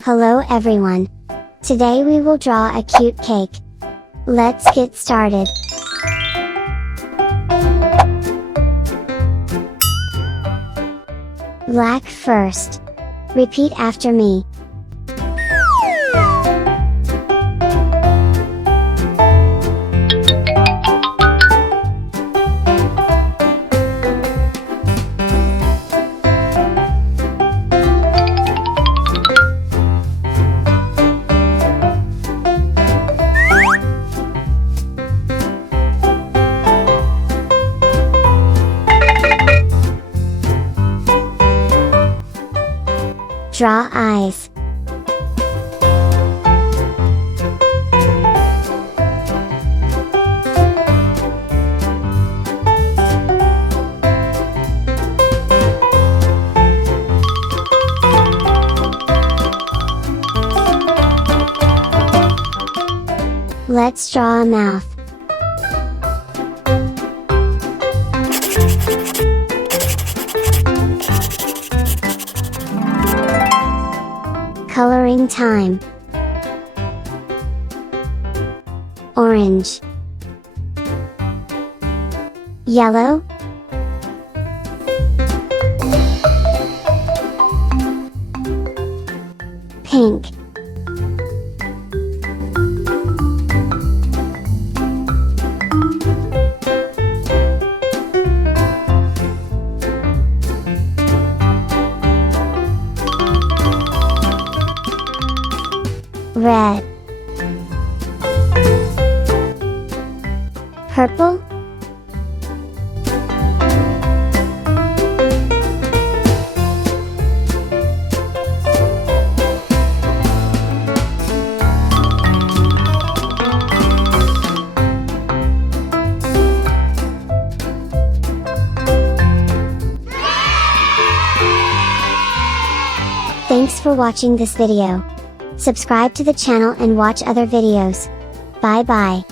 Hello everyone. Today we will draw a cute cake. Let's get started. Black first. Repeat after me. Draw eyes. Let's draw a mouth. Coloring time. Orange, yellow, pink, red, purple, Thanks for watching this video. Subscribe to the channel and watch other videos. Bye bye.